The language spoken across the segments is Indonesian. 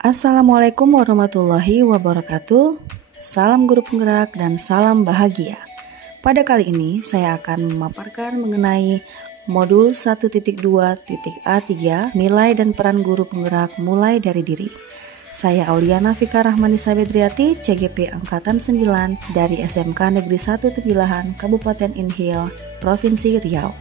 Assalamualaikum warahmatullahi wabarakatuh. Salam guru penggerak dan salam bahagia. Pada kali ini saya akan memaparkan mengenai modul 1.2.A3 nilai dan peran guru penggerak mulai dari diri. Saya Auliana Fika Rahmanisa Bedriati, CGP Angkatan 9 dari SMK Negeri 1 Tebilahan, Kabupaten Inhil, Provinsi Riau.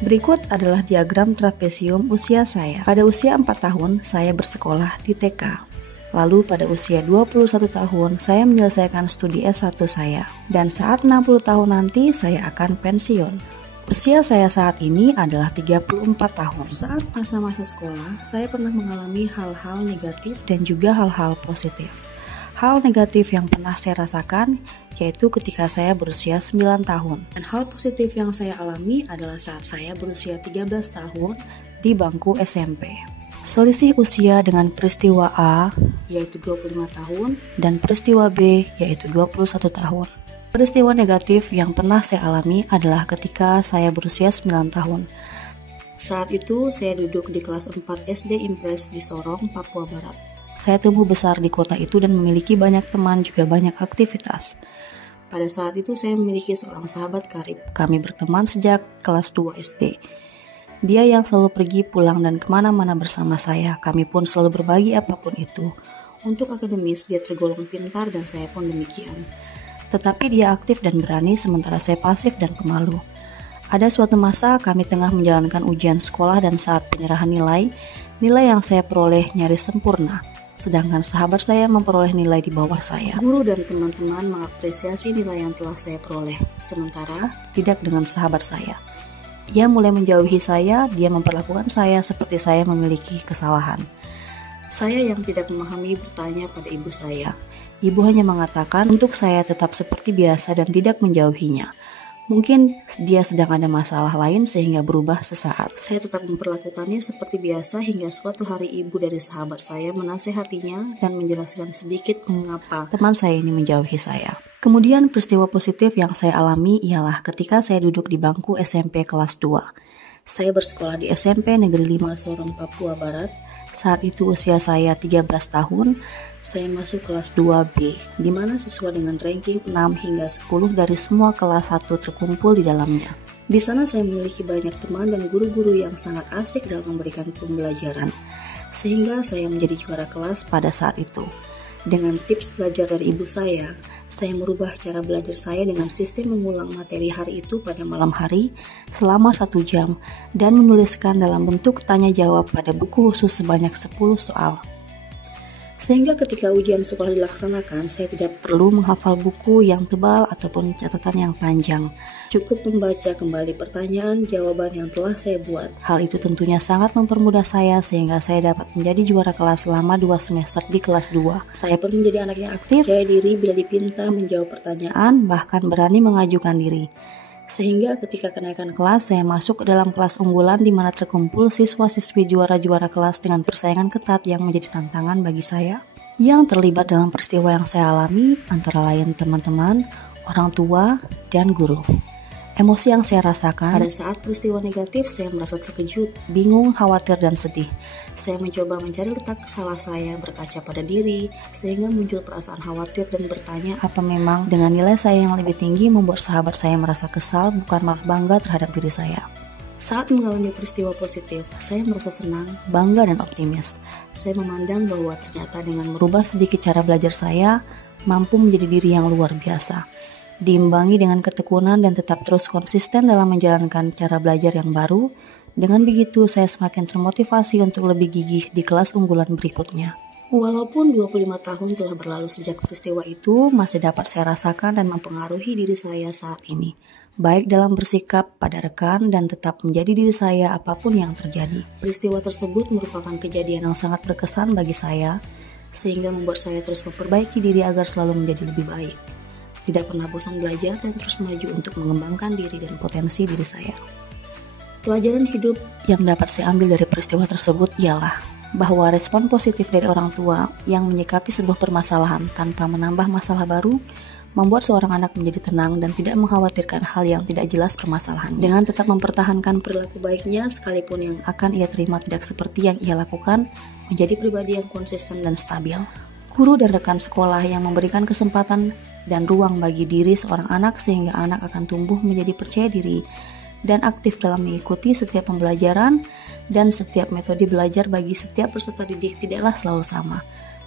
Berikut adalah diagram trapesium usia saya. Pada usia 4 tahun, saya bersekolah di TK. Lalu pada usia 21 tahun, saya menyelesaikan studi S1 saya. Dan saat 60 tahun nanti, saya akan pensiun. Usia saya saat ini adalah 34 tahun. Saat masa-masa sekolah, saya pernah mengalami hal-hal negatif dan juga hal-hal positif. Hal negatif yang pernah saya rasakan yaitu ketika saya berusia 9 tahun. Dan hal positif yang saya alami adalah saat saya berusia 13 tahun di bangku SMP. Selisih usia dengan peristiwa A yaitu 25 tahun dan peristiwa B yaitu 21 tahun. Peristiwa negatif yang pernah saya alami adalah ketika saya berusia 9 tahun. Saat itu saya duduk di kelas 4 SD Impres di Sorong, Papua Barat. Saya tumbuh besar di kota itu dan memiliki banyak teman juga banyak aktivitas. Pada saat itu saya memiliki seorang sahabat karib. Kami berteman sejak kelas 2 SD. Dia yang selalu pergi pulang dan kemana-mana bersama saya. Kami pun selalu berbagi apapun itu. Untuk akademis dia tergolong pintar dan saya pun demikian. Tetapi dia aktif dan berani sementara saya pasif dan pemalu. Ada suatu masa kami tengah menjalankan ujian sekolah dan saat penyerahan nilai yang saya peroleh nyaris sempurna. Sedangkan sahabat saya memperoleh nilai di bawah saya. Guru dan teman-teman mengapresiasi nilai yang telah saya peroleh, sementara tidak dengan sahabat saya. Ia mulai menjauhi saya, dia memperlakukan saya seperti saya memiliki kesalahan. Saya yang tidak memahami bertanya pada ibu saya. Ibu hanya mengatakan untuk saya tetap seperti biasa dan tidak menjauhinya. Mungkin dia sedang ada masalah lain sehingga berubah sesaat. Saya tetap memperlakukannya seperti biasa hingga suatu hari ibu dari sahabat saya menasehatinya dan menjelaskan sedikit mengapa teman saya ini menjauhi saya. Kemudian peristiwa positif yang saya alami ialah ketika saya duduk di bangku SMP kelas 2. Saya bersekolah di SMP Negeri 5 Sorong, Papua Barat. Saat itu usia saya 13 tahun. Saya masuk kelas 2B, di mana sesuai dengan ranking 6 hingga 10 dari semua kelas 1 terkumpul di dalamnya. Di sana saya memiliki banyak teman dan guru-guru yang sangat asik dalam memberikan pembelajaran, sehingga saya menjadi juara kelas pada saat itu. Dengan tips belajar dari ibu saya merubah cara belajar saya dengan sistem mengulang materi hari itu pada malam hari selama 1 jam dan menuliskan dalam bentuk tanya jawab pada buku khusus sebanyak 10 soal. Sehingga ketika ujian sekolah dilaksanakan, saya tidak perlu menghafal buku yang tebal ataupun catatan yang panjang. Cukup membaca kembali pertanyaan jawaban yang telah saya buat. Hal itu tentunya sangat mempermudah saya sehingga saya dapat menjadi juara kelas selama 2 semester di kelas 2. Saya pun menjadi anak yang aktif, percaya diri bila dipinta menjawab pertanyaan, bahkan berani mengajukan diri. Sehingga ketika kenaikan kelas, saya masuk ke dalam kelas unggulan di mana terkumpul siswa-siswi juara-juara kelas dengan persaingan ketat yang menjadi tantangan bagi saya. Yang terlibat dalam peristiwa yang saya alami antara lain teman-teman, orang tua, dan guru. Emosi yang saya rasakan pada saat peristiwa negatif, saya merasa terkejut, bingung, khawatir, dan sedih. Saya mencoba mencari letak salah saya berkaca pada diri, sehingga muncul perasaan khawatir dan bertanya apa memang dengan nilai saya yang lebih tinggi membuat sahabat saya merasa kesal bukan malah bangga terhadap diri saya. Saat mengalami peristiwa positif, saya merasa senang, bangga, dan optimis. Saya memandang bahwa ternyata dengan merubah sedikit cara belajar saya, mampu menjadi diri yang luar biasa. Diimbangi dengan ketekunan dan tetap terus konsisten dalam menjalankan cara belajar yang baru. Dengan begitu, saya semakin termotivasi untuk lebih gigih di kelas unggulan berikutnya. Walaupun 25 tahun telah berlalu sejak peristiwa itu, masih dapat saya rasakan dan mempengaruhi diri saya saat ini. Baik dalam bersikap pada rekan dan tetap menjadi diri saya apapun yang terjadi. Peristiwa tersebut merupakan kejadian yang sangat berkesan bagi saya, sehingga membuat saya terus memperbaiki diri agar selalu menjadi lebih baik. Tidak pernah bosan belajar dan terus maju untuk mengembangkan diri dan potensi diri saya. Pelajaran hidup yang dapat saya ambil dari peristiwa tersebut ialah bahwa respon positif dari orang tua yang menyikapi sebuah permasalahan tanpa menambah masalah baru membuat seorang anak menjadi tenang dan tidak mengkhawatirkan hal yang tidak jelas permasalahannya. Dengan tetap mempertahankan perilaku baiknya, sekalipun yang akan ia terima tidak seperti yang ia lakukan, menjadi pribadi yang konsisten dan stabil. Guru dan rekan sekolah yang memberikan kesempatan dan ruang bagi diri seorang anak sehingga anak akan tumbuh menjadi percaya diri dan aktif dalam mengikuti setiap pembelajaran, dan setiap metode belajar bagi setiap peserta didik tidaklah selalu sama.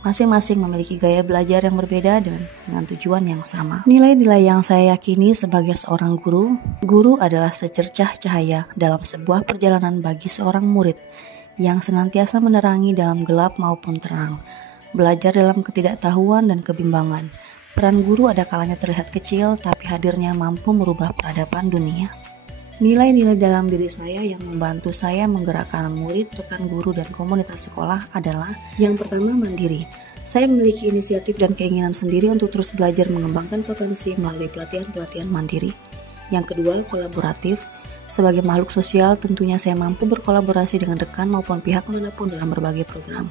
Masing-masing memiliki gaya belajar yang berbeda dan dengan tujuan yang sama. Nilai-nilai yang saya yakini sebagai seorang guru adalah secercah cahaya dalam sebuah perjalanan bagi seorang murid yang senantiasa menerangi dalam gelap maupun terang, belajar dalam ketidaktahuan dan kebimbangan. Peran guru ada kalanya terlihat kecil, tapi hadirnya mampu merubah peradaban dunia. Nilai-nilai dalam diri saya yang membantu saya menggerakkan murid, rekan guru, dan komunitas sekolah adalah: yang pertama, mandiri. Saya memiliki inisiatif dan keinginan sendiri untuk terus belajar mengembangkan potensi melalui pelatihan-pelatihan mandiri. Yang kedua, kolaboratif. Sebagai makhluk sosial, tentunya saya mampu berkolaborasi dengan rekan maupun pihak manapun dalam berbagai program.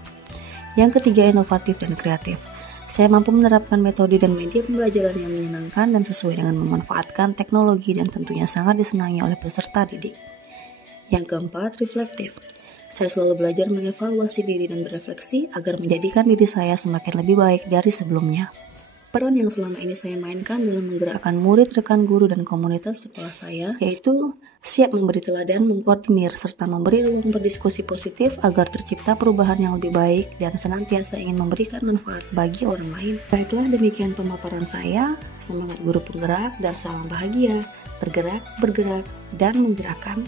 Yang ketiga, inovatif dan kreatif. Saya mampu menerapkan metode dan media pembelajaran yang menyenangkan dan sesuai dengan memanfaatkan teknologi dan tentunya sangat disenangi oleh peserta didik. Yang keempat, reflektif. Saya selalu belajar mengevaluasi diri dan berefleksi agar menjadikan diri saya semakin lebih baik dari sebelumnya. Peran yang selama ini saya mainkan dalam menggerakkan murid, rekan guru, dan komunitas sekolah saya yaitu siap memberi teladan, mengkoordinir, serta memberi ruang berdiskusi positif agar tercipta perubahan yang lebih baik dan senantiasa ingin memberikan manfaat bagi orang lain. Baiklah, demikian pemaparan saya. Semangat guru penggerak dan salam bahagia, tergerak, bergerak, dan menggerakkan.